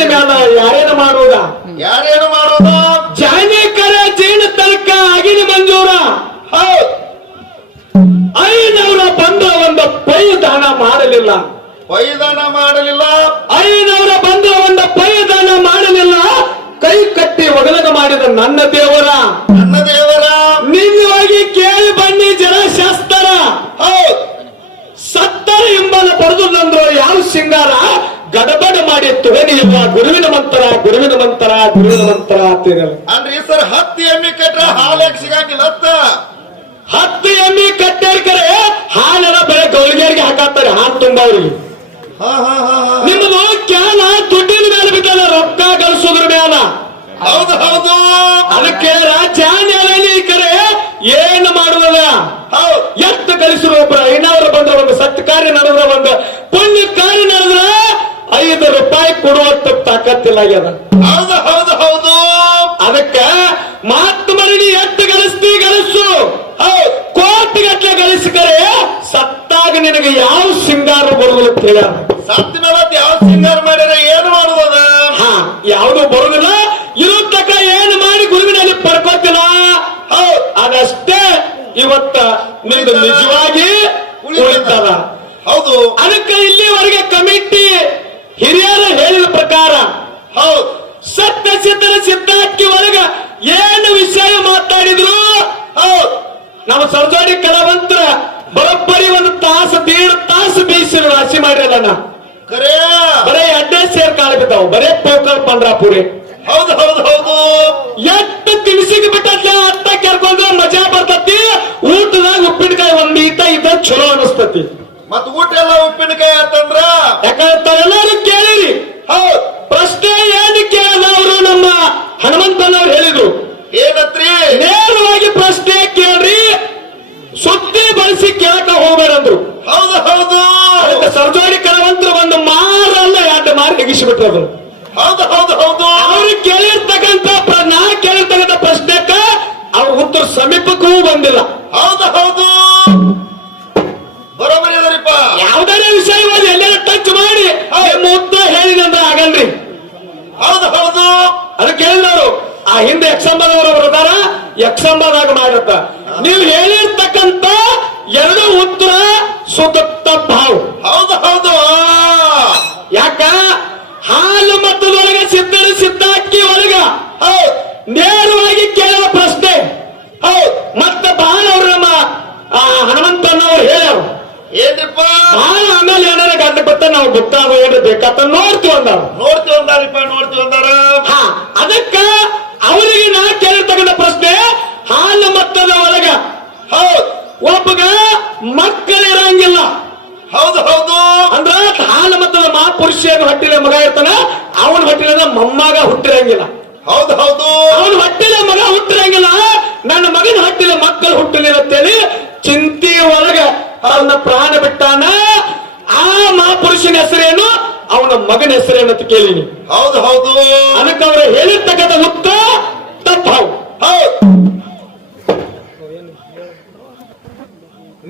ಜೀವನ ಮ್ಯಾಲ ಯಾರೇನು ಮಾಡುವುದ ಯಾರೇನು ಮಾಡೋದು? ಜಾನೇಕರ ಜೇನು ತನಕ ಆಗಿನ ಮಂಜೂರ. ಐನವರ ಬಂದ ಒಂದು ಪೈ ದಾನ ಮಾಡಲಿಲ್ಲ. ಪೈದಾನ ಮಾಡಲಿಲ್ಲ. ಐನವರ ಬಂದ ಒಂದು ಪೈದಾನ ಮಾಡಲಿಲ್ಲ. ಕೈ ಕಟ್ಟಿ ಒಗಲಗ ಮಾಡಿದ ನನ್ನ ದೇವರ. ನನ್ನ ದೇವರ. ನಿಜವಾಗಿ ಕೇಳಿ ಬನ್ನಿ ಜನ ಶಾಸ್ತ್ರ ಸತ್ತರ ಎಂಬಲ ಬರೆದುದಂದ್ರು ಯಾವ ಸಿಂಗಾರ? ಗಡಬಡ ಮಾಡಿ ತುಳನಿಲ್ಲ ಗುರುವಿನ ಮಂತ್ರ ಗುರುವಿನ ಮಂತ್ರ ಗುರುವಿನ ಮಂತ್ರ ಅಂತೀರಲ್ಲ ಈ ಸರ್ ಹತ್ತು ಎಮ್ಮಿ ಕಟ್ರ ಯಾಕೆ ಸಿಗಂಗಿಲ್ಲ ಅತ್ತ? ಹತ್ತು ಎಮ್ಮಿ ಕಟ್ಟೇರ್ಕರೆ ಹಾಲೆಲ್ಲ ಬರೀ ಗೌಲ್ಗೇರಿಗೆ ಹಾಕಾತಾರೆ ಹಾಲು ತುಂಬವ್ರಿಗೆ ನಿಮ್ಮದು ಕ್ಯಾನ ದುಡ್ಡಿನ ಮೇಲೆ ಬಿದ್ದಲ್ಲ ರೊಕ್ಕ ಗಳಿಸೋದ್ರ ಮೇಲ ಹೌದು ಹೌದು. ಅದಕ್ಕೆ ರಾಜ್ಯಾನ್ಯಾಲಯ ಕರೆ ಏನು ಮಾಡುವುದ ಹೌದ್. ಎಷ್ಟು ಗಳಿಸಿರೋ ಒಬ್ಬರ ಐನಾರು ಬಂದ್ರ ಒಂದು ಸತ್ಕಾರ್ಯ ನಡೆದ್ರ ಒಂದು ಪುಣ್ಯ ಕಾರ್ಯ ನಡೆದ್ರ ಐದು ರೂಪಾಯಿ ಕೊಡುವಂತ ತಾಕತ್ತಿಲ್ಲ ಆಗ್ಯದ. ಹೌದು ಹೌದು ಹೌದು. ಅದಕ್ಕ ಮಾತು ಮರಳಿ ಎತ್ತು ಗಳಿಸ್ತಿ ಗಳಿಸು. ಕೋಟಿ ಗಟ್ಟಲೆ ಗಳಿಸಿದರೆ ಸತ್ತಾಗ ನಿನಗೆ ಯಾವ ಸಿಂಗಾರ ಬರುವುದಿಲ್ಲ ಅಂತ ಹೇಳ್ಯಾರ. ಸತ್ತ ಮೇಲೆ ಯಾವ ಸಿಂಗಾರ ಮಾಡಿದ್ರೆ ಏನು ಮಾಡುವುದ ಹಾ ಯಾವುದು ಬರುವುದಿಲ್ಲ ಇರುತ್ತಕ ತಕ ಏನು ಮಾಡಿ ಗುರುವಿನಲ್ಲಿ ಪಡ್ಕೋತಿಲ್ಲ ಹೌದು. ಅದಷ್ಟೇ ಇವತ್ತ ನಿಮ್ದು ನಿಜವಾಗಿ ಉಳಿತದ ಹೌದು ಅದಕ್ಕೆ ಇಲ್ಲಿವರೆಗೆ ಕಮಿಟಿ ಹಿರಿಯರು ಹೇಳಿದ ಪ್ರಕಾರ ಹೌದ್ ಸತ್ಯ ಸಿದ್ಧರ ಸಿದ್ಧಾರ್ಥಿ ಒಳಗ ಏನು ಹೌದ್. ನಮ್ಮ ಸರ್ಜೋಡಿ ಕಲಾವಂತರ ಬರೋಬ್ಬರಿ ಒಂದು ತಾಸು ದೇಡ್ ತಾಸು ಬೀಸಿರು ರಾಶಿ ಮಾಡಿರಲ್ಲ ಬರೇ ಅಡ್ಡೆ ಸೇರ್ ಕಾಲ ಬಿದ್ದಾವ. ಬರೇ ಪೋಕಲ್ ಪಂಡ್ರಾಪುರಿ. ಹೌದು ಹೌದು ಹೌದು. ಎಷ್ಟು ತಿನಿಸಿಗೆ ಬಿಟ್ಟಲ್ಲ ಅತ್ತ ಕೆರ್ಕೊಂಡು ಮಜಾ ಬರ್ತತಿ. ಊಟದಾಗ ಉಪ್ಪಿನಕಾಯಿ ಒಂದ್ ಈತ ಇದ್ದ ಚಲೋ ಅನಿಸ್ತತಿ. ಮತ್ ಊಟ ಎಲ್ಲ ಉಪ್ಪಿನಕಾಯಿ ಅಂತಂದ್ರ? ಯಾಕಂದ್ರೆ ಎಲ್ಲಾರು ಕೇಳಿರಿ. ಹೌದು. ಪ್ರಶ್ನೆ ಏನು ಕೇಳದ ಆ ಹಿಂದೆ ಯಕ್ಷಂಬದವರು ಬರ್ತಾರ ಯಕ್ಷಂಬದಾಗ ಮಾಡಿರ್ತ ನೀವು ಹೇಳಿರ್ತಕ್ಕಂತ ಎರಡು ಉತ್ತರ ಸುತ್ತ ಭಾವ. ಹೌದು ಹೌದು. ಯಾಕ? ಹಾಲು ಮತದೊಳಗ ಸಿದ್ಧರು ಸಿದ್ಧಾಕ್ಕಿ ಒಳಗ. ನೇರವಾಗಿ ಕೇಳಿದ ಪ್ರಶ್ನೆ. ಹೌದು. ಮತ್ತೆ ಬಹಳ ಅವ್ರು ನಮ್ಮ ಹನುಮಂತನವ್ರು ಹೇಳ್ಯಾರು. ಏನ್ರಿಪ್ಪ? ಬಹಳ ಆಮೇಲೆ ಏನಾರ ಗಂಡ ಬತ್ತ ನಾವು ಗೊತ್ತಾಗ ಏನು ಬೇಕಾತ ನೋಡ್ತೀವಿ ಅಂದಾರ. ನೋಡ್ತೀವಿ ಅಂದಾರಿಪ್ಪ ನೋಡ್ತೀವಿ ಅಂದಾರ ಹಾ ಅದಕ್ಕ ಅವರಿಗೆ ನಾ ಕೇಳಿರ್ತಕ್ಕಂಥ ಪ್ರಶ್ನೆ ಹಾಲು ಮತ್ತದ ಒಳಗ ಹೌದ್ ಒಬ್ಬಗ ಮಕ್ಕಳಿರಂಗಿಲ್ಲ ಹೌದು ಹೌದು ಅಂದ್ರ ಹಾಲು ಮತ್ತದ ಮಹಾಪುರುಷನ ಹೊಟ್ಟಿಲೆ ಮಗ ಇರ್ತಾನ ಅವನ ಹೊಟ್ಟಿಲೆ ಮೊಮ್ಮಗ ಹುಟ್ಟಿರಂಗಿಲ್ಲ ಹೌದು ಹೌದು ಅವನ ಹೊಟ್ಟಿಲೆ ಮಗ ಹುಟ್ಟಿರಂಗಿಲ್ಲ ನನ್ನ ಮಗನ ಹೊಟ್ಟಿಲೆ ಮಕ್ಕಳು ಹುಟ್ಟಲಿಲ್ಲ ಅಂತೇಳಿ ಚಿಂತಿ ಒಳಗ ಅವನ ಪ್ರಾಣ ಬಿಟ್ಟಾನ ಆ ಮಹಾಪುರುಷನ ಹೆಸರೇನು ಅವನ ಮಗನ ಹೆಸರೇನು ಅಂತ ಕೇಳಿನಿ ಹೌದು ಹೌದು ಅದಕ್ಕೆ ಅವರು ಹೇಳಿರ್ತಕ್ಕಂಥ ಉತ್ತರ ತಪ್ಪು ಹೌದು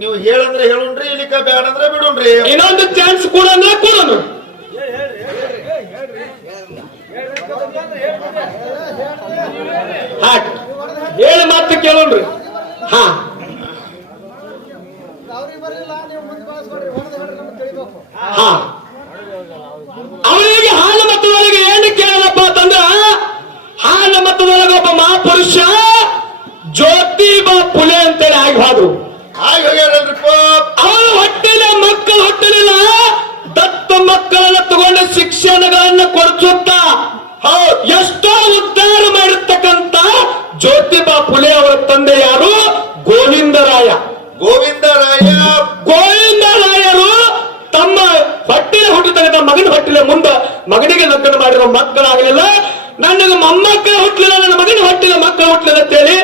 ನೀವು ಹೇಳಂದ್ರೆ ಹೇಳುಣ್ರಿ ಇಲ್ಲಿಕ ಬೇಡಂದ್ರೆ ಬಿಡುಣ್ರಿ. ಇನ್ನೊಂದು ಚಾನ್ಸ್ ಕೂಡ ಅಂದ್ರೆ ಕೊಡೋನು. ಹಾ, ಹೇಳಿ ಮಾತು ಕೇಳೋಣ್ರಿ. ಹಾ. ಅವರಿಗೆ ಹಾಲು ಮತದೊಳಗೆ ಏನು ಕೇಳಲಪ್ಪ ಅಂತಂದ್ರ, ಹಾಲು ಮತದೊಳಗೆ ಒಬ್ಬ ಮಹಾಪುರುಷ ಜ್ಯೋತಿಬಾ ಪುಲೆ ಅಂತೇಳಿ ಆಗಿ ಅವನ ಹೊಟ್ಟಿಲ ಮಕ್ಕಳು ಹುಟ್ಟಲಿಲ್ಲ? ದತ್ತ ಮಕ್ಕಳನ್ನ ತಗೊಂಡು ಶಿಕ್ಷಣಗಳನ್ನ ಕೊಡಿಸುತ್ತ ಎಷ್ಟೋ ಉದ್ಧಾರ ಮಾಡಿರ್ತಕ್ಕಂತ ಜ್ಯೋತಿಬಾ ಫುಲೆ ಅವರ ತಂದೆ ಯಾರು? ಗೋವಿಂದರಾಯ. ಗೋವಿಂದರಾಯ. ಗೋವಿಂದರಾಯರು ತಮ್ಮ ಹೊಟ್ಟಿನ ಹುಟ್ಟಿದ ಮಗನ ಹೊಟ್ಟಿಲೆ ಮುಂದ ಮಗನಿಗೆ ಲಗ್ನ ಮಾಡಿರೋ ಮಕ್ಕಳಾಗಲಿಲ್ಲ. ನನಗೆ ಮೊಮ್ಮಕ್ಕಳ ಹುಟ್ಟಲಿಲ್ಲ ನನ್ನ ಮಗನ ಹೊಟ್ಟಿಲ್ಲ ಮಕ್ಕಳು ಹುಟ್ಟಲಿಲ್ಲ ಅಂತೇಳಿ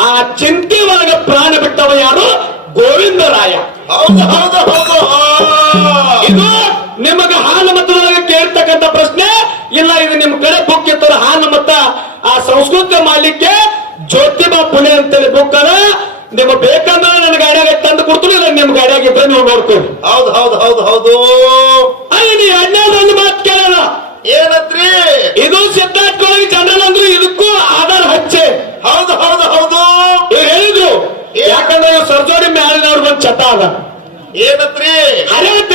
ಆ ಚಿಂತೆ ಒಳಗೆ ಪ್ರಾಣ ಬಿಟ್ಟವ ಯಾರು? ಗೋವಿಂದರಾಯ. ಹೌದು ಹೌದು ಹೌದು. ಇದು ನಿಮಗೆ ಹಾನ ಮತದೊಳಗೆ ಕೇಳ್ತಕ್ಕಂಥ ಪ್ರಶ್ನೆ. ಇಲ್ಲ ಇದು ನಿಮ್ ಕಡೆ ಬುಕ್ ಇರ್ತಾರ ಹಾನ ಮತ ಆ ಸಂಸ್ಕೃತ ಮಾಡ್ಲಿಕ್ಕೆ ಜ್ಯೋತಿಬಾ ಪುಣೆ ಅಂತೇಳಿ ಬುಕ್ ಅದ. ನಿಮ್ ಬೇಕಂದ್ರೆ ನನ್ನ ಗಾಡಿಯಾಗ ತಂದು ಕೊಡ್ತೀನಿ ಇಲ್ಲ ನಿಮ್ ಗಾಡಿಯಾಗ ಇದ್ರೆ ನೀವು ನೋಡ್ತೀವಿ ಹೌದು ಹೌದು ಹೌದು ಹೌದು. ಅಲ್ಲಿ ಒಂದು ಮಾತು ಕೇಳಲ್ಲ ಏನತ್ರಿ ಇದು ಸಿದ್ಧಾರ್ಥ ಜನರಲ್ ಅಂದ್ರೆ ಇದಕ್ಕೂ ಆಧಾರ ಹಚ್ಚೆ ಹೌದು ಹೌದು ಹೌದು ಇವ್ರು ಹೇಳಿದ್ರು ಯಾಕಂದ್ರೆ ಇವ್ರು ಸರ್ಜೋಡಿ ಮ್ಯಾಲಿನವ್ರು ಚತ ಚಟ ಅದ ಏನತ್ರಿ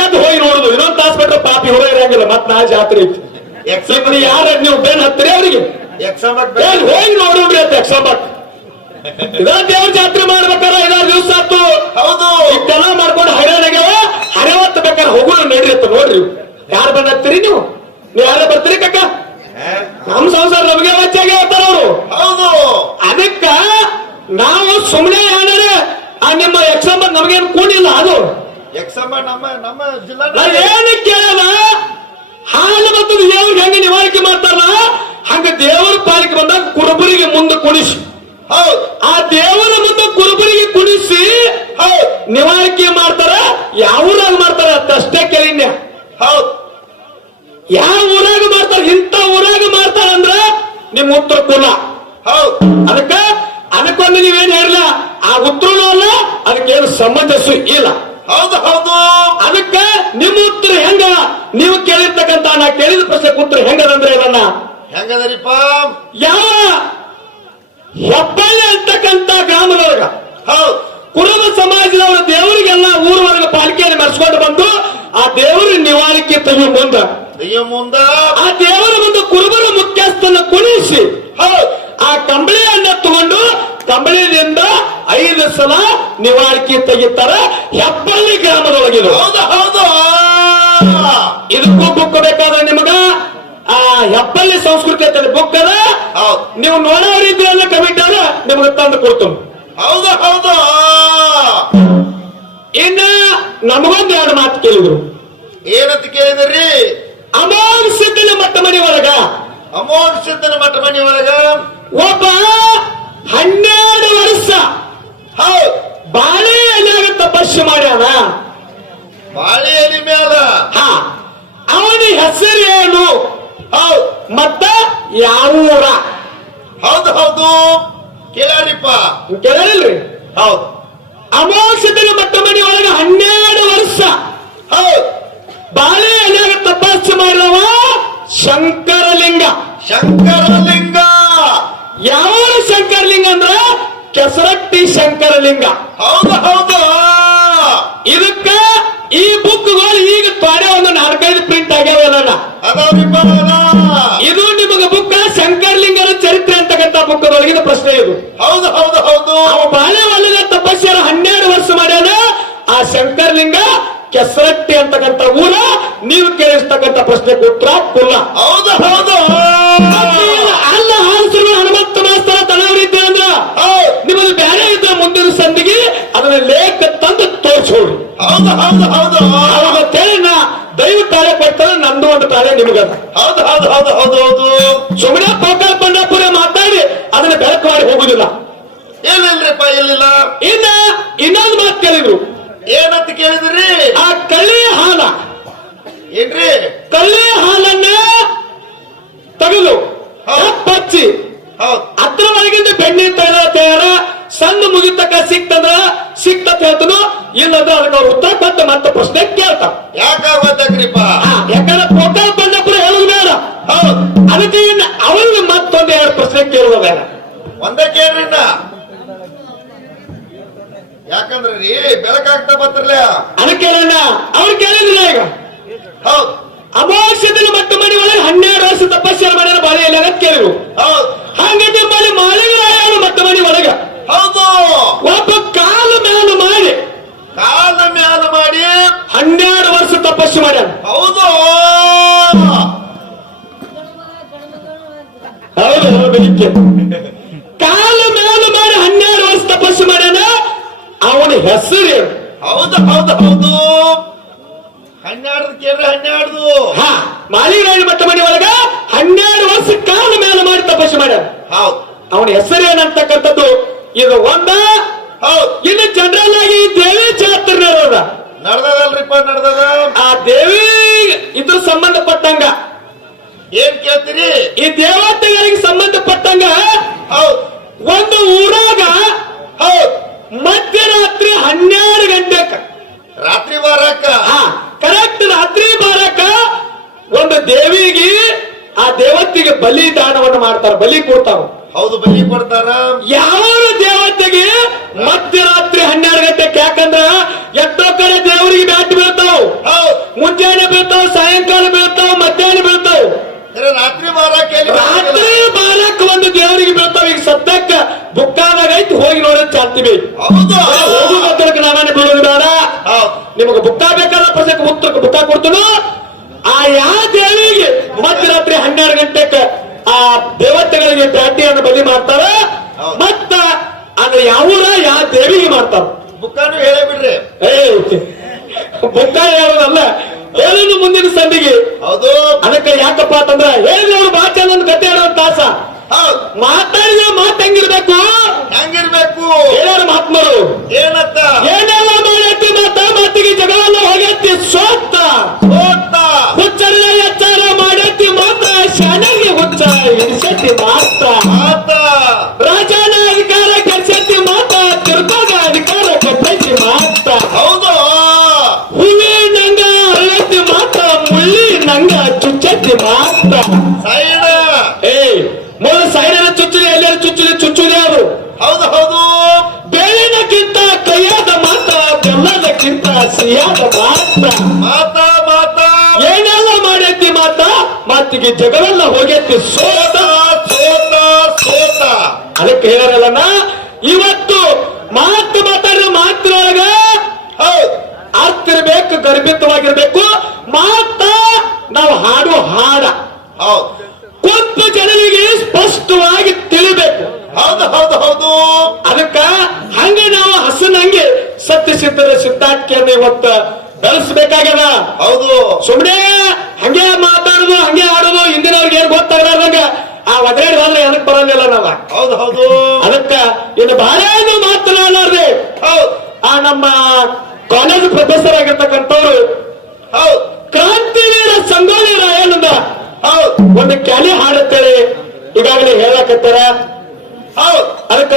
ಅಂತ ಹೋಗಿ ನೋಡುದು. ಇನ್ನೊಂದ್ ತಾಸ್ ಬಿಟ್ರೆ ಪಾಪಿ ಹೋಗಿ ಇರಂಗಿಲ್ಲ. ಮತ್ ನಾ ಜಾತ್ರೆ ಐತಿ. ಎಕ್ಸಾಮ್ ಯಾರ ನೀವು ಬೆನ್ ಹತ್ತಿರಿ ಅವ್ರಿಗೆ? ಎಕ್ಸಾಮ್ ಹೋಗಿ ನೋಡ್ರಿ ಅಂತ ಎಕ್ಸಾಂಬಟ್ ಇದ ದೇವ್ರ ಜಾತ್ರೆ ಮಾಡ್ಬೇಕಾರ ಐದಾರು ದಿವಸ ಆತು ಹೌದು. ಇಷ್ಟೆಲ್ಲ ಮಾಡ್ಕೊಂಡು ಹರಿಯಾಣೆಗೆ ಹರಿ ಹರಿವತ್ತು ಬೇಕಾದ್ರೆ ಹೋಗೋಣ ನಡ್ರಿ ಅಂತ ನೋಡ್ರಿ ಯಾರು ಬಂದ್ ಹತ್ತಿರಿ ನೀವು? ನೀವು ಯಾರ ಬರ್ತೀರಿ ಕಕ್ಕ? ನಮ್ ಸಂಸಾರ ನಮಗೆ ವಚ್ಚಾಗಿ ಹೇಳ್ತಾರ ಅವರು. ಹೌದು. ಅದಕ್ಕ ನಾವು ಸುಮ್ಮನೆ ಏನಾರ ಆ ನಿಮ್ಮ ಯಕ್ಷಂಬ ನಮಗೇನು ಕೂಡಿಲ್ಲ ಅದು. ಯಕ್ಷಂಬ ನಮ್ಮ ನಮ್ಮ ಜಿಲ್ಲಾ ಏನು ಕೇಳಲ್ಲ. ಹಾಲು ಮತ್ತು ದೇವ್ರಿಗೆ ಹೆಂಗೆ ನಿವಾರಿಕೆ ಮಾಡ್ತಾರ ಹಂಗ ದೇವರ ಪಾಲಿಕೆ ಬಂದಾಗ ಕುರುಬರಿಗೆ ಮುಂದೆ ಕುಣಿಸಿ. ಹೌದು. ಆ ದೇವರ ಮುಂದೆ ಕುರುಬರಿಗೆ ಕುಣಿಸಿ ಹೌದು. ನಿವಾರಿಕೆ ಮಾಡ್ತಾರ ಯಾವ ಊರಾಗ ಮಾಡ್ತಾರ ಅಷ್ಟೇ ಕೇಳಿನ್ಯ ಹೌದು. ಯಾವ ಊರಾಗ ಮಾಡ್ತಾರ ಇಂಥ ಊರಾಗ ಮಾಡ್ತಾರ ಅಂದ್ರ ನಿಮ್ ಉತ್ತರ ಕುಲ. ಹೌದು. ಅದಕ್ಕ ಅದಕ್ಕೊಂದು ನೀವೇನ್ ಹೇಳಲ್ಲ ಆ ಉತ್ತರನೂ ಅಲ್ಲ ಅದಕ್ಕೇನು ಸಮಂಜಸ್ಸು ಇಲ್ಲ. ಹೌದು ಹೌದು. ಅದಕ್ಕೆ ನಿಮ್ಮ ಉತ್ತರ ಹೆಂಗ? ನೀವು ಕೇಳಿರ್ತಕ್ಕಂತ ನಾ ಕೇಳಿದ ಪ್ರಶ್ನೆಗೆ ಉತ್ತರ ಹೆಂಗದಂದ್ರೆ ನನ್ನ? ಹೆಂಗದರಿಪ್ಪ? ಯಾವ? ಹೆಬ್ಬಳ್ಳಿ ಅಂತಕ್ಕಂತ ಗ್ರಾಮದೊಳಗ. ಹೌದು. ಕುರುಬ ಸಮಾಜದವರು ದೇವರಿಗೆಲ್ಲ ಊರವರೆಗೆ ಪಾಲಿಕೆಯನ್ನು ಮರ್ಸ್ಕೊಂಡು ಬಂದು ಆ ದೇವರ ನಿವಾರಿಕೆ ತೆಗೆಯುವ ಮುಂದ ಅಯ್ಯೋ ಮುಂದ. ಆ ದೇವರ ಮುಂದೆ ಕುರುಬರ ಮುಖ್ಯಸ್ಥನ ಕುಣಿಸಿ. ಹೌದು. ಆ ಕಂಬಳಿಯನ್ನ ತಗೊಂಡು ಕಂಬಳಿಯಿಂದ ಐದು ಸಲ ನಿವಾರಿಕೆ ತೆಗಿತಾರ ಹೆಬ್ಬಳ್ಳಿ ಗ್ರಾಮದೊಳಗಿದು ಹೌದು ಹೌದು. ಇದಕ್ಕೂ ಬುಕ್ ಬೇಕಾದ್ರೆ ನಿಮಗ? ಆ ಹೆಬ್ಬಳ್ಳಿ ಸಂಸ್ಕೃತಿ ಅಂತ ಬುಕ್ ಅದ ನೀವು ನೋಡೋರಿದ್ರೆ ಕಮಿಟಿ ಅದ ನಿಮಗೆ ತಂದು ಕೊಡ್ತು ಹೌದು ಹೌದು. ಇನ್ನ ನಮಗೊಂದು ಎರಡು ಮಾತು ಕೇಳಿದ್ರು. ಏನಂತ ಕೇಳಿದ್ರಿ? ಅಮೋನ್ ಸಿದ್ಧನ ಮಟ್ಟ ಮನೆ ಒಳಗ. ಅಮೋನ್ ಸಿದ್ಧನ ಮಟ್ಟ ಮನಿ ಒಳಗ? ಒಬ್ಬ ಹನ್ನೆರಡು ವರ್ಷ ಹೌದು ಬಾಳೆ ಎಲೆಯಾಗ ತಪಸ್ಸು ಮಾಡ್ಯಾನ ಬಾಳೆ ಎಲಿ ಮ್ಯಾಲ ಹಾ ಅವನ ಹೆಸರು ಏನು ಹೌದು ಮತ್ತ ಯಾವ ಊರ ಹೌದು ಹೌದು ಕೇಳ್ಯಾರಿಪ್ಪ ಕೇಳಿಲ್ರಿ ಹೌದು. ಅಮೋಕ್ಷದ ಮಟ್ಟ ಮನೆ ಒಳಗೆ ಹನ್ನೆರಡು ವರ್ಷ. ಹೌದು. ಬಾಳೆ ಎಲೆಯಾಗ ತಪಸ್ಸು ಮಾಡಿದವ ಶಂಕರಲಿಂಗ. ಶಂಕರಲಿಂಗ. ಯಾವ ಶಂಕರಲಿಂಗ ಅಂದ್ರ? ಕೆಸರಟ್ಟಿ ಶಂಕರಲಿಂಗ. ಹೌದು ಹೌದು. ಇದಕ್ಕ ಈ ಬುಕ್ಗಳು ಈಗ ತ್ವರೆ ಒಂದು ನಾಲ್ಕೈದು ಪ್ರಿಂಟ್ ಆಗ್ಯಾವಲ್ಲ. ಇದು ಬುಕ್ಕದೊಳಗಿನ ಪ್ರಶ್ನೆ ಇದು. ಹೌದು ಹೌದು ಹೌದು. ಅವ ಬಾಳೆ ಒಳಗ ತಪಸ್ಸರ ಹನ್ನೆರಡು ವರ್ಷ ಮಾಡ್ಯಾನ. ಆ ಶಂಕರ್ಲಿಂಗ ಕೆಸರಟ್ಟಿ ಅಂತಕ್ಕಂಥ ಊರ ನೀವು ಕೇಳಿಸ್ತಕ್ಕಂಥ ಪ್ರಶ್ನೆ ಉತ್ತರ ಕುಲ್ಲ ಹೌದು ಹೌದು. ಅಲ್ಲ ಹಾರಿಸಿರುವ ಹನುಮಂತ ಮಾಸ್ತರ ತನವರಿದ್ದೆ ಅಂದ್ರ? ನಿಮ್ಮದು ಬೇರೆ ಇದ್ದ ಮುಂದಿನ ಸಂದಿಗೆ ಅದನ್ನ ಲೇಖ ತಂದು ತೋರಿಸೋಡಿ ಹೌದು ಹೌದು ಹೌದು. ಅವಾಗ ತೇಳಿ ದೈವ ತಾಳೆ ಕೊಡ್ತಾರೆ ನಂದು ಒಂದು ತಾಳೆ ನಿಮಗದ. ಹೌದು ಹೌದು ಹೌದು ಹೌದು ಹೌದು. ಸುಮ್ಮನೆ ಪೋಕಲ್ ಇಲ್ಲಿಲ್ರಿಪ್ಪ ಎಲ್ಲಿಲ್ಲ ಇನ್ನ ಇನ್ನೊಂದು ಮಾತು ಕೇಳಿದ್ರು. ಏನಂತ ಕೇಳಿದ್ರಿ? ಆ ಕಳ್ಳಿ ಹಾಲ. ಏನ್ರಿ? ಕಳ್ಳಿ ಹಾಲನ್ನ ತಗಲು ಪಚ್ಚಿ ಅದ್ರ ಒಳಗಿಂದ ಬೆಣ್ಣೆ ತಯಾರ ತಯಾರ ಸಣ್ಣ ಮುಗಿತಕ್ಕ ಸಿಕ್ತಂದ್ರ ಸಿಕ್ತತ್ ಹೇಳ್ತನು ಇಲ್ಲಂದ್ರೆ ಅದಕ್ಕೆ ಅವ್ರ ಉತ್ತರ ಕೊಟ್ಟ ಮತ್ತೆ ಪ್ರಶ್ನೆ ಕೇಳ್ತ ಯಾಕ ಆ, ಯಾಕಂದ್ರೆ ಪೋಕಲ್ ಪಂಡಾಪುರ ಹೇಳುದು ಬೇಡ. ಹೌದು. ಅದಕ್ಕೆ ಇನ್ನು ಅವ್ರಿಗೆ ಮತ್ತೊಂದು ಎರಡು ಪ್ರಶ್ನೆ ಕೇಳುವ ಬೇಡ. ಒಂದೇ ಕೇಳ್ರಿ. ಯಾಕಂದ್ರೆ ರೀ ಬೆಳಕಾಗ್ತಾ ಬತ್ತಿರ್ಲ ಅದಕ್ಕೆ ಅವ್ರು ಕೇಳಿದ್ರಲ್ಲ ಈಗ. ಹೌದು. ಅಮಾವಾಸ್ಯದಲ್ಲಿ ಮತ್ತೆ ಮನೆ ಒಳಗೆ ಹನ್ನೆರಡು ವರ್ಷ ತಪಸ್ಸರ ಮಾಡ್ಯಾರ ಇಲ್ಲ ಅಂತ ಕೇಳಿದ್ರು. ಹೌದು. ಹಂಗಂದ್ರೆ ಮನೆ ಮಾಳಿಗರಾಯರು ಮತ್ತೆ ಮನೆ ಒಳಗ ಹೌದು. ಒಬ್ಬ ಜನರಲ್ ಆಗಿ ದೇವಿ ಜಾತ್ರೆ ನಡೆದ ನಡ್ದದಲ್ರಿಪ್ಪ ನಡ್ದದ? ಆ ದೇವಿ ಇದ್ರ ಸಂಬಂಧಪಟ್ಟಂಗ. ಏನ್ ಕೇಳ್ತೀರಿ? ಈ ದೇವತೆಗಳಿಗೆ ಸಂಬಂಧಪಟ್ಟಂಗ ಒಂದು ಊರಾಗ ಹೌದು. ಮಧ್ಯರಾತ್ರಿ ಹನ್ನೆರಡು ಗಂಟೆಕ. ರಾತ್ರಿ ಬಾರಕ್ಕ ಹಾ ಕರೆಕ್ಟ್ ರಾತ್ರಿ ಬಾರಕ ಒಂದು ದೇವಿಗೆ ಆ ದೇವತ್ತಿಗೆ ದೇವತೆಗೆ ಬಲಿದಾನವನ್ನು ಮಾಡ್ತಾರ ಬಲಿ ಕೊಡ್ತಾರ. ಹೌದು ಬಲಿ ಕೊಡ್ತಾರ? ಯಾರ ದೇವತೆಗೆ ಮಧ್ಯರಾತ್ರಿ ಹನ್ನೆರಡು ಹೇಳೇ ಬಿಡ್ರಿ. ಬುಕ್ಕ ಹೇಳೋದಲ್ಲ ಹೇಳಿದ್ರು ಮುಂದಿನ ಸಂದಿಗೆ ಹೌದು. ಅದಕ್ಕೆ ಯಾಕಪ್ಪ ಅಂತಂದ್ರೆ ಹೇಳಿದ್ರೆ ಅವ್ರು ಭಾಳ ಚಂದ ಕತೆ ಹೇಳೋ ತಾಸ ಮಾತಾಡಿದ ಮಾತು ಹೆಂಗಿರ್ಬೇಕು? ಹೆಂಗಿರ್ಬೇಕು? ಹೇಳ್ಯಾರ ಮಹಾತ್ಮರು ಏನತ್ತ? ಏನೆಲ್ಲ ಮಾಡೈತಿ ಮಾತ ಮಾತಿಗೆ ಜಗವನ್ನ ಹೋಗೈತಿ ಸೋತ್ತ ಸೋತ್ತ ಹುಚ್ಚರ ಎಚ್ಚಾರ ಮಾಡೈತಿ ಮಾತ ಶಾನೆಗೆ ಹುಚ್ಚ ಮಾತ್ರ ಮಾತ. ರಾಜನ ಅಧಿಕಾರ ಬೆಲ್ಲದಕ್ಕಿಂತ ಸಿಹಿಯಾದ ಮಾತ ಮಾತ. ಏನೆಲ್ಲ ಮಾಡೈತಿ ಮಾತ? ಮಾತಿಗೆ ಜಗವೆಲ್ಲ ಹೋಗೈತಿ ಸೋತ. ಸೋತ ಸೋತ ಅದಕ್ಕೆ ಹೇಳಲ್ಲ ಇವತ್ತು ಮಾತು ಮಾತಾಡಿದ ಮಾತ್ರ ಹೌದ್. ಅರ್ಥ ಇರ್ಬೇಕು ಗರ್ಭಿತವಾಗಿರ್ಬೇಕು. ಮಾತ ನಾವು ಹಾಡು ಹಾಡ. ಹೌದ್ ಕುಂತ ಜನರಿಗೆ ಸ್ಪಷ್ಟವಾಗಿ ತಿಳಿಬೇಕು ಹೌದು ಹೌದು ಹೌದು ಅದಕ್ಕ ಹಂಗೆ ನಾವು ಹಸನಂಗೆ ಸತ್ಯ ಸಿದ್ಧರ ಇವತ್ತ ಬೆಳೆಸಬೇಕಾಗ್ಯದ? ಹೌದು. ಸುಮ್ಮನೆ ಹಂಗೆ ಮಾತಾಡುದು ಹಂಗೆ ಆಡುದು ಹಿಂದಿನವ್ರಿಗೆ ಏನ್ ಗೊತ್ತಾಗಲಾರ್ದಂಗ ಆ ಒಗ್ರೇಡ್ ಹೋದ್ರೆ ಎದಕ್ ಬರಲಿಲ್ಲ ನಾವ? ಹೌದು ಹೌದು. ಅದಕ್ಕ ಇನ್ನು ಬಹಳ ಮಾತನಾಡಲಾರ್ದೆ ಹೌದು. ಆ ನಮ್ಮ ಕಾಲೇಜ್ ಪ್ರೊಫೆಸರ್ ಆಗಿರ್ತಕ್ಕಂಥವ್ರು ಹೌದು. ಕ್ರಾಂತಿವೀರ ಸಂಗೊಳ್ಳಿ ರಾಯಣ್ಣನ ಹೌದು. ಒಂದು ಕ್ಯಾಲಿ ಹಾಡುತ್ತೇಳಿ ಈಗಾಗಲೇ ಹೇಳಕತ್ತಾರ. ಹೌದು. ಅದಕ್ಕ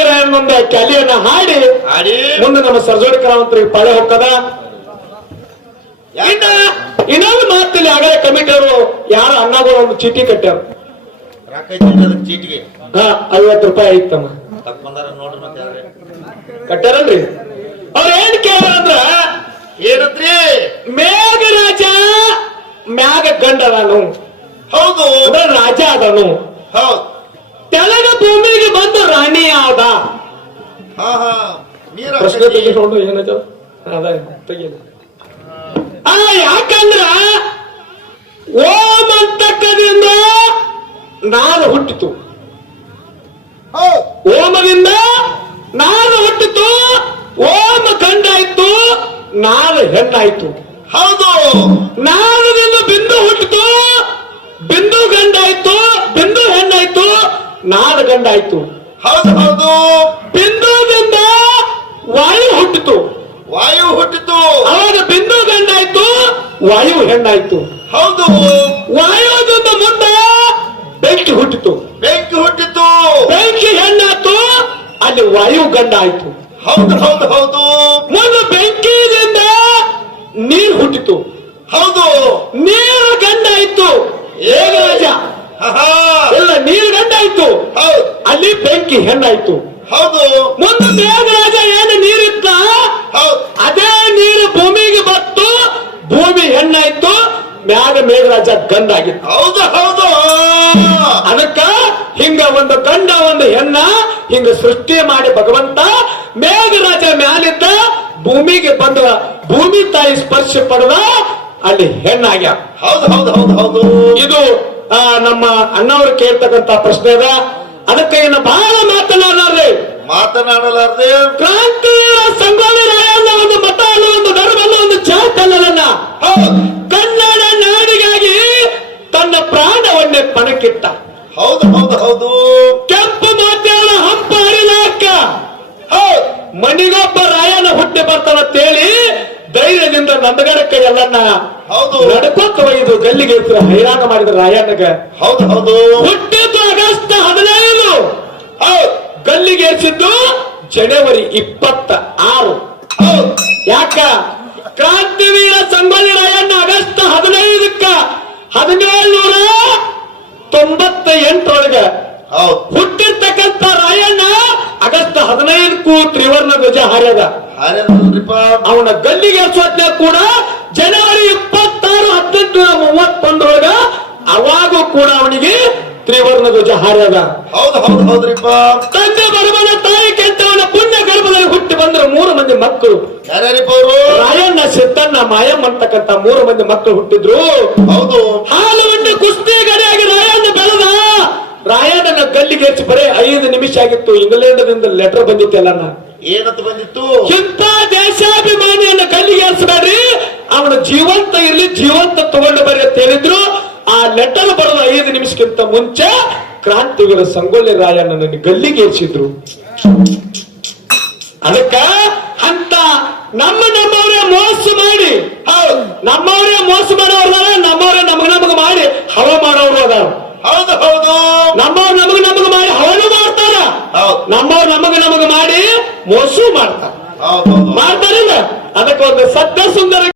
ರಾಯಣ್ಣನ ಒಂದು ಕ್ಯಾಲಿಯನ್ನ ಹಾಡಿ ಮುಂದೆ ನಮ್ಮ ಸರ್ಜೋಡಿ ಕಲಾವಂತರಿಗೆ ಪಾಳೆ ಹೋಗ್ತದ ಇನ್ನ ಇನ್ನೊಂದು ಇಲ್ಲಿ ಆಗಲೇ ಕಮಿಟಿ ಅವರು ಯಾರ ಅಣ್ಣಗಳು ಒಂದು ಚೀಟಿ ಕಟ್ಟ್ಯಾರ. ಚೀಟಿಗೆ. ಹಾ ಐವತ್ತು ರೂಪಾಯಿ ಐತಮ್ಮ ಕಟ್ಟಾರಲ್ರಿ ಅವ್ರ ಏನ್ ಕೇಳಂದ್ರ ಏನಂತ್ರಿ ಮೇಘರಾಜ ಮ್ಯಾಗ ಗಂಡ ನಾನು ಹೌದು ರಾಜ ಅದನು. ಹೌದ್. ತೆಲಗ ಭೂಮಿಗೆ ಬಂದು ರಾಣಿ ಆದ. ಹಾ ಹಾ. ನೀರ ಪ್ರಶ್ನೆ ಅದ ಆ ಯಾಕಂದ್ರ ಓಂ ಅಂತಕ್ಕದಿಂದ ನಾನು ಹುಟ್ಟಿತು. ಓಮದಿಂದ ನಾನು ಹುಟ್ಟಿತು ಓಮ ಗಂಡಾಯ್ತು ನಾನು ಹೆಣ್ಣಾಯ್ತು. ಹೌದು. ನಾದದಿಂದ ಬಿಂದು ಹುಟ್ಟಿತು ಬಿಂದು ಗಂಡಾಯ್ತು ಬಿಂದು ಹೆಣ್ಣಾಯ್ತು ನಾದ ಗಂಡಾಯ್ತು. ಹೌದು ಹೌದು. ಬಿಂದುದಿಂದ ವಾಯು ಹುಟ್ಟಿತು. ವಾಯು ಹುಟ್ಟಿತು. ಅವಾಗ ಬಿಂದು ಗಂಡಾಯ್ತು ವಾಯು ಹೆಣ್ಣಾಯ್ತು. ಹೌದು. ವಾಯುದಿಂದ ಮುಂದೆ ಬೆಂಕಿ ಹುಟ್ಟಿತು. ಬೆಂಕಿ ಹುಟ್ಟಿತು. ಬೆಂಕಿ ಹೆಣ್ಣಾಯ್ತು ಅಲ್ಲಿ ವಾಯು ಗಂಡ ಆಯ್ತು ಹೌದು ಹೌದು. ಹೌದು ಮುಂದೆ ಬೆಂಕಿಯಿಂದ ನೀರು ಹುಟ್ಟಿತು ಹೌದು ನೀರು ಗಂಡ ಆಯ್ತು ಏಗರಾಜ ಆಹಾ. ಎಲ್ಲ ನೀರು ಗಂಡ ಆಯ್ತು ಹೌದ್ ಅಲ್ಲಿ ಹೆಣ್ಣಾಯ್ತು ಹೌದು. ಒಂದು ಮೇಘರಾಜ ಏನು ನೀರಿತ್ತ? ಅದೇ ನೀರು ಭೂಮಿಗೆ ಬತ್ತು ಭೂಮಿ ಹೆಣ್ಣಾಯ್ತು ಮ್ಯಾಗ ಮೇಘರಾಜ ಗಂಡ ಆಗಿತ್ತು ಹೌದು ಹೌದು. ಅದಕ್ಕ ಹಿಂಗ ಒಂದು ಗಂಡ ಒಂದು ಹೆಣ್ಣ ಹಿಂಗ ಸೃಷ್ಟಿ ಮಾಡಿ ಭಗವಂತ ಮೇಘರಾಜ ಮ್ಯಾಲಿದ್ದ ಭೂಮಿಗೆ ಬಂದ ಭೂಮಿ ತಾಯಿ ಸ್ಪರ್ಶ ಪಡೆದ ಅಲ್ಲಿ ಹೆಣ್ಣಾಗ್ಯ. ಹೌದು ಹೌದು ಹೌದು ಹೌದು. ಇದು ನಮ್ಮ ಅಣ್ಣವ್ರು ಕೇಳ್ತಕ್ಕಂತ ಪ್ರಶ್ನೆ ಅದ ಅದಕ್ಕೆ ಇನ್ನು ಬಹಳ ಮಾತನಾಡಲಾರ್ದೆ. ಮಾತನಾಡಲಾರ್ದೆ. ಕ್ರಾಂತಿಯ ಸಂಗೊಳ್ಳಿ ರಾಯಣ್ಣ ಒಂದು ಮತ ಅಲ್ಲ ಒಂದು ಧರ್ಮ ಅಲ್ಲ ಒಂದು ಜಾತ ಅಲ್ಲ ನನ್ನ ಕನ್ನಡ ನಾಡಿಗಾಗಿ ತನ್ನ ಪ್ರಾಣವನ್ನೇ ಪಣಕ್ಕಿಟ್ಟ. ಹೌದು ಹೌದು ಹೌದು. ಕೆಂಪು ಮಾತ್ಯಾಳ ಹಂಪ ಹರಿದ ಅಕ್ಕ ಮಣಿಗೊಬ್ಬ ರಾಯನ ಹುಟ್ಟಿ ಬರ್ತಾನಂತೇಳಿ ಧೈರ್ಯದಿಂದ ನಂದಗಡಕ್ಕೆ ಎಲ್ಲನ್ನ ಹೌದು. ನಡ್ಕೊತ ಒಯ್ದು ಗಲ್ಲಿಗೆ ಹೈರಾಣ ಮಾಡಿದ ರಾಯಣ್ಣಗ. ಹೌದು ಹೌದು. ಹುಟ್ಟಿದ್ದು ಆಗಸ್ಟ್ ಹದಿನೈದು. ಹೌದ್. ಗಲ್ಲಿಗೆ ಏರ್ಸಿದ್ದು ಜನವರಿ ಇಪ್ಪತ್ತ ಆರು ಯಾಕ? ಕ್ರಾಂತಿವೀರ ಸಂಗೊಳ್ಳಿ ರಾಯಣ್ಣ ಆಗಸ್ಟ್ ಹದಿನೈದಕ್ಕ ಹದಿನೇಳುನೂರ ತೊಂಬತ್ತ ಎಂಟರೊಳಗ ಹೌದು. ಹುಟ್ಟಿರ್ತಕ್ಕಂಥ ರಾಯಣ್ಣ ಆಗಸ್ಟ್ ಹದಿನೈದಕ್ಕೂ ತ್ರಿವರ್ಣ ಧ್ವಜ ಹಾರ್ಯದ. ಅವನ ಗಲ್ಲಿಗೆ ಏರ್ಸೋದ್ನಾಗ ಕೂಡ ತ್ರಿವರ್ಣ ಧ್ವಜ ಹಾರ್ಯದ ಹೌದು ಹೌದು ಹೌದ್ರಿಪ್ಪ. ತಂದೆ ಬರಬನ ತಾಯಿ ಕೆಟ್ಟವನ ಪುಣ್ಯ ಗರ್ಭದಲ್ಲಿ ಹುಟ್ಟಿ ಬಂದ್ರ ಮೂರು ಮಂದಿ ಮಕ್ಕಳು. ಯಾರ್ಯಾರಿಪ್ಪ ಅವರು? ರಾಯಣ್ಣ ಸಿದ್ದಣ್ಣ ಮಾಯಮ್ಮ ಅಂತಕ್ಕಂಥ ಮೂರು ಮಂದಿ ಮಕ್ಕಳು ಹುಟ್ಟಿದ್ರು. ಹೌದು. ಹಾಲು ಉಂಡು ಕುಸ್ತಿ ಗಡಿಯಾಗಿ ರಾಯಣ್ಣ ಬೆಳೆದ. ರಾಯಣ್ಣನ ಗಲ್ಲಿಗೆ ಹೆಚ್ಚು ಬರೀ ಐದು ನಿಮಿಷ ಆಗಿತ್ತು. ಇಂಗ್ಲೆಂಡದಿಂದ ಲೆಟರ್ ಬಂದಿತ್ತಲ್ಲ ಏನಂತ ಬಂದಿತ್ತು? ಇಂಥ ದೇಶಾಭಿಮಾನಿಯನ್ನ ಗಲ್ಲಿಗೆ ಏರ್ಸ್ಬೇಡ್ರಿ ಅವನ ಜೀವಂತ ಇರ್ಲಿ ಜೀವಂತ ತಗೊಂಡು ಬರೀ ಅಂತ ಹೇಳಿದ್ರು. ಆ ಲೆಟರ್ ಬರೆದ ಐದು ನಿಮಿಷಕ್ಕಿಂತ ಮುಂಚೆ ಕ್ರಾಂತಿಗಳ ಸಂಗೊಳ್ಳಿ ರಾಯಣ್ಣನ ಗಲ್ಲಿಗೆ ಏರ್ಸಿದ್ರು. ಅದಕ್ಕ ಅಂತ ನಮ್ಮ ನಮ್ಮವರೇ ಮೋಸ ಮಾಡಿ ನಮ್ಮವರೇ ಮೋಸ ಮಾಡೋರು ನಮ್ಮವರೇ ನಮಗ ನಮಗ ಮಾಡಿ ಹವ ಮಾಡೋರು ಅದಾರ. ಹೌದು ಹೌದು. ನಮ್ಮವ್ರು ನಮಗ ನಮಗ ಮಾಡಿ ಹವನು ಮಾಡ್ತಾರ. ನಮ್ಮವ್ರು ನಮಗ ನಮಗ ಮಾಡಿ ಮೋಸ ಮಾಡ್ತಾರ. ಮಾಡ್ತಾರಿಲ್ಲ ಅದಕ್ಕೆ ಒಂದು ಸತ್ಯ ಸುಂದರ